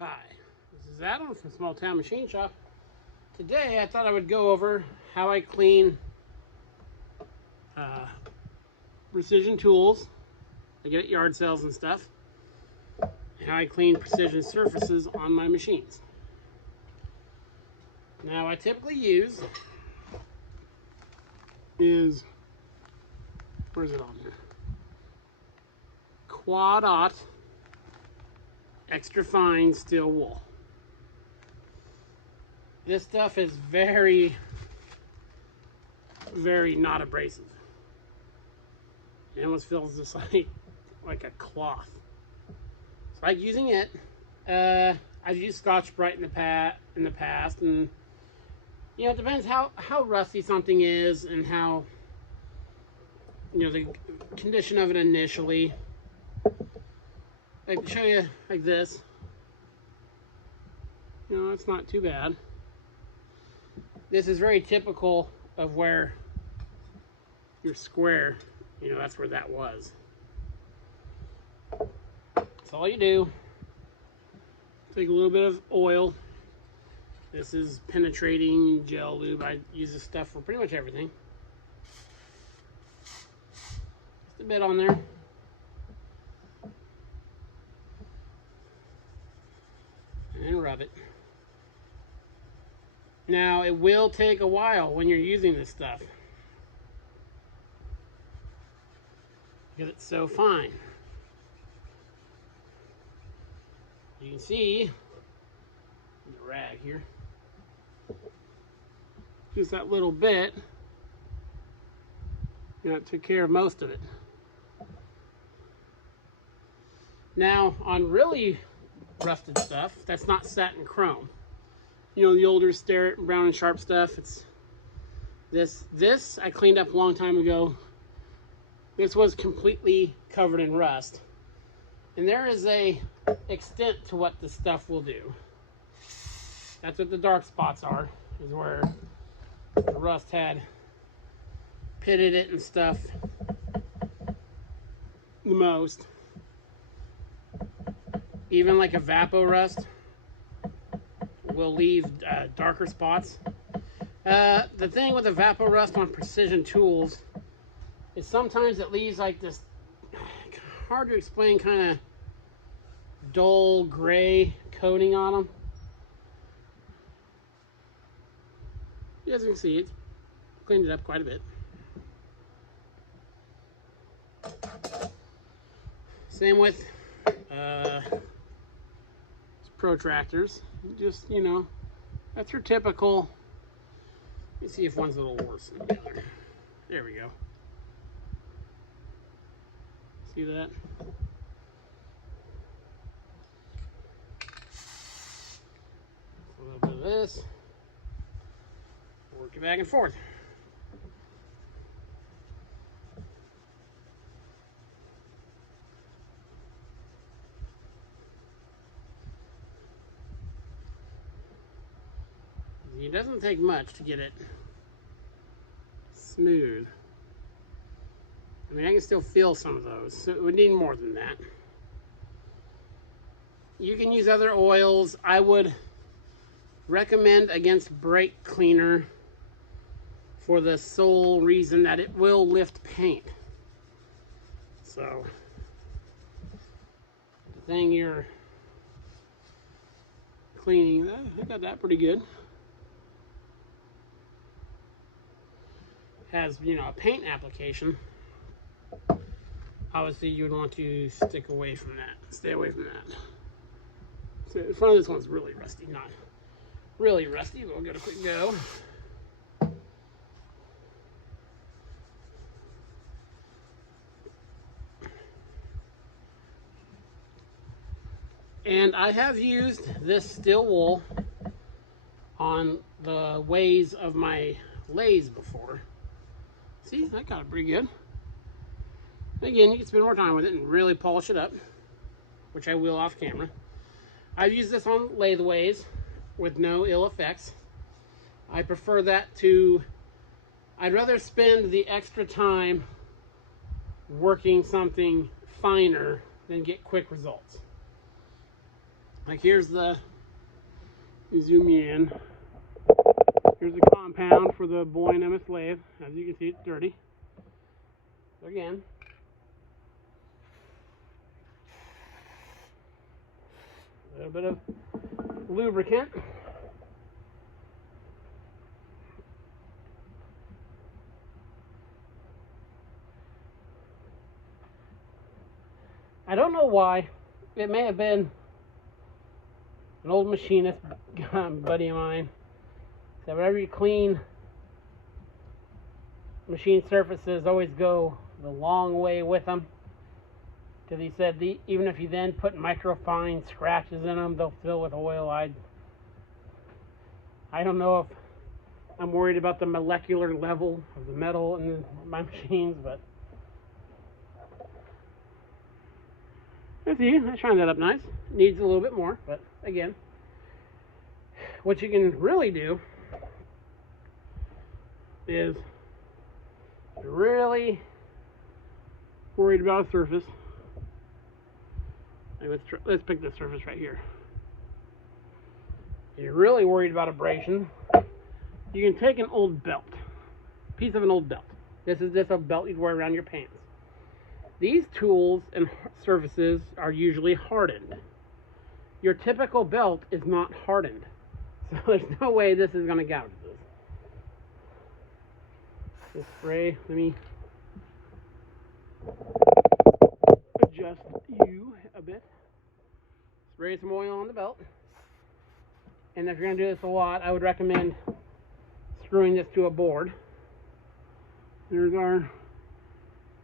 Hi, this is Adam from Small Town Machine Shop. Today I thought I would go over how I clean uh, precision tools. I get at yard sales and stuff. How I clean precision surfaces on my machines. Now I typically use where's it on here? Quad-Ot extra fine steel wool. This stuff is very, very not abrasive. It almost feels just like a cloth. So I like using it. I've used Scotch-Brite in the past, and it depends how rusty something is and how the condition of it initially. I can show you like this. It's not too bad. This is very typical of where your square, that's where that was. That's all you do. Take a little bit of oil. This is penetrating gel lube. I use this stuff for pretty much everything. Just a bit on there. And rub it. Now, it will take a while when you're using this stuff because it's so fine. You can see the rag here. Just that little bit, it took care of most of it. Now, on really rusted stuff that's not satin chrome, the older Starrett Brown and Sharp stuff, it's this I cleaned up a long time ago. This was completely covered in rust, and there is a extent to what this stuff will do. That's what the dark spots are, is where the rust had pitted it and stuff the most. Even like a Vapo rust will leave darker spots. The thing with the Vapo rust on precision tools is sometimes it leaves like this hard to explain kind of dull gray coating on them. As you can see, it's cleaned it up quite a bit. Same with protractors. Just, that's your typical. Let me see if one's a little worse than the other. There we go. See that? A little bit of this. Work it back and forth. It doesn't take much to get it smooth. I mean, I can still feel some of those, so it would need more than that. You can use other oils. I would recommend against brake cleaner for the sole reason that it will lift paint. So, the thing you're cleaning, I got that pretty good. Has, a paint application. Obviously, you would want to stick away from that. Stay away from that. So, the front of this one's really rusty. Not really rusty, but we'll give it a quick go. And I have used this steel wool on the ways of my lathes before. See, that got it pretty good. Again, you can spend more time with it and really polish it up, which I will off camera. I've used this on latheways with no ill effects. I prefer that to, I'd rather spend the extra time working something finer than get quick results. Like here's the, zoom in. Here's the compound for the Boyne MS lathe. As you can see, it's dirty. So again, a little bit of lubricant. I don't know why. It may have been an old machinist buddy of mine. So whenever you clean machine surfaces, always go the long way with them. Because he said even if you then put microfine scratches in them, they'll fill with oil. I don't know if I'm worried about the molecular level of the metal in my machines, but let's see, I shined that up nice. Needs a little bit more, but again, what you can really do is, if you're really worried about a surface, let's pick this surface right here. If you're really worried about abrasion, you can take an old belt, piece of an old belt. This is just a belt you'd wear around your pants. These tools and surfaces are usually hardened. Your typical belt is not hardened, so there's no way this is going to gouge this. This spray, let me adjust you a bit. Spray some oil on the belt. And if you're going to do this a lot, I would recommend screwing this to a board. There's our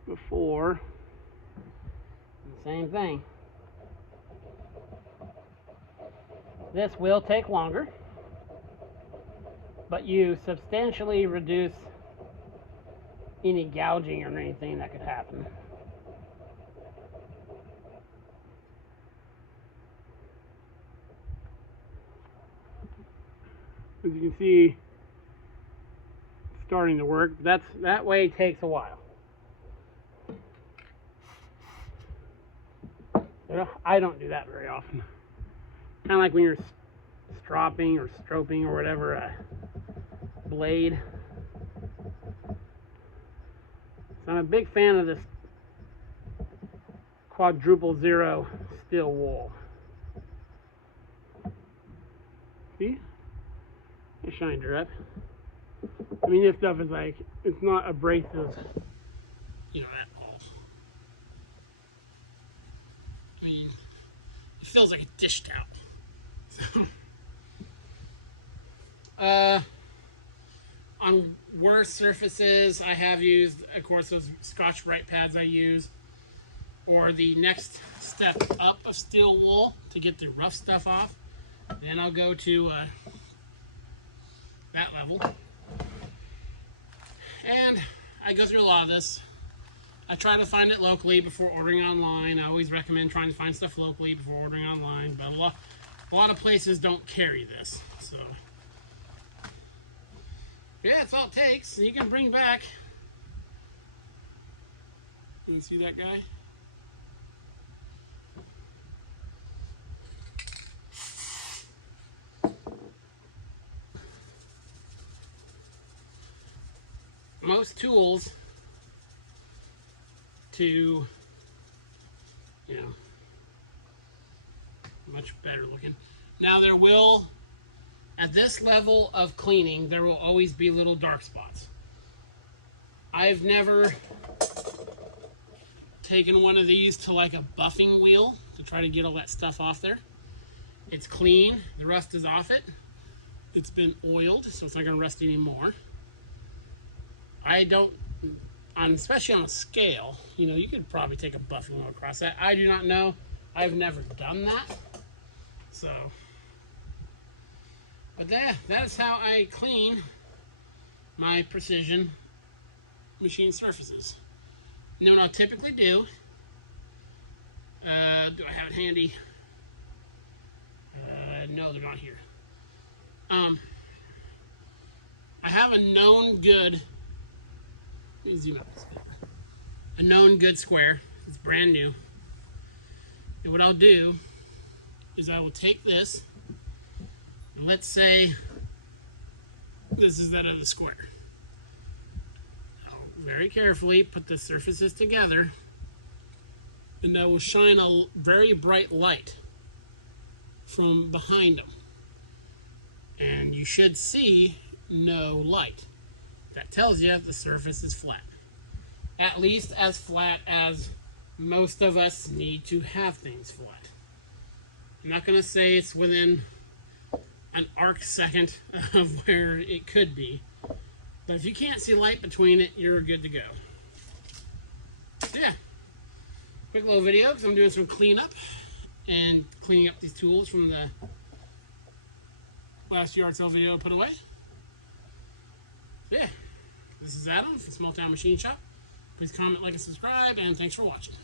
before. Same thing. This will take longer, but you substantially reduce any gouging or anything that could happen. As you can see, it's starting to work. That way takes a while. I don't do that very often. Kind of like when you're stropping or stroping or whatever a blade. So I'm a big fan of this quadruple zero steel wool. See? I shined her up. I mean, this stuff is like, it's not abrasive, at all. I mean, it feels like a dish towel. So, on worse surfaces, I have used, of course, those Scotch-Brite pads I use, or the next step up of steel wool to get the rough stuff off. Then I'll go to that level. And I go through a lot of this. I try to find it locally before ordering online. I always recommend trying to find stuff locally before ordering online, but a lot of places don't carry this. So, yeah, that's all it takes. You can bring back. You see that guy? Most tools to, much better looking. Now there will, at this level of cleaning, there will always be little dark spots. I've never taken one of these to like a buffing wheel to try to get all that stuff off there. It's clean, the rust is off it. It's been oiled, so it's not gonna rust anymore. I don't, especially on a scale, you could probably take a buffing wheel across that. I do not know. I've never done that. So, but that's how I clean my precision machine surfaces. You know what I'll typically do? Do I have it handy? No, they're not here. I have a known good. Let me zoom out this bit. A known good square. It's brand new. And what I'll do is I will take this, and let's say this is that other square. I'll very carefully put the surfaces together, and I will shine a very bright light from behind them. And you should see no light. That tells you the surface is flat. At least as flat as most of us need to have things flat. I'm not going to say it's within an arc second of where it could be, but if you can't see light between it, you're good to go. So yeah, quick little video because I'm doing some cleanup and cleaning up these tools from the last yard sale video I put away. So yeah, this is Adam from Small Town Machine Shop. Please comment, like, and subscribe, and thanks for watching.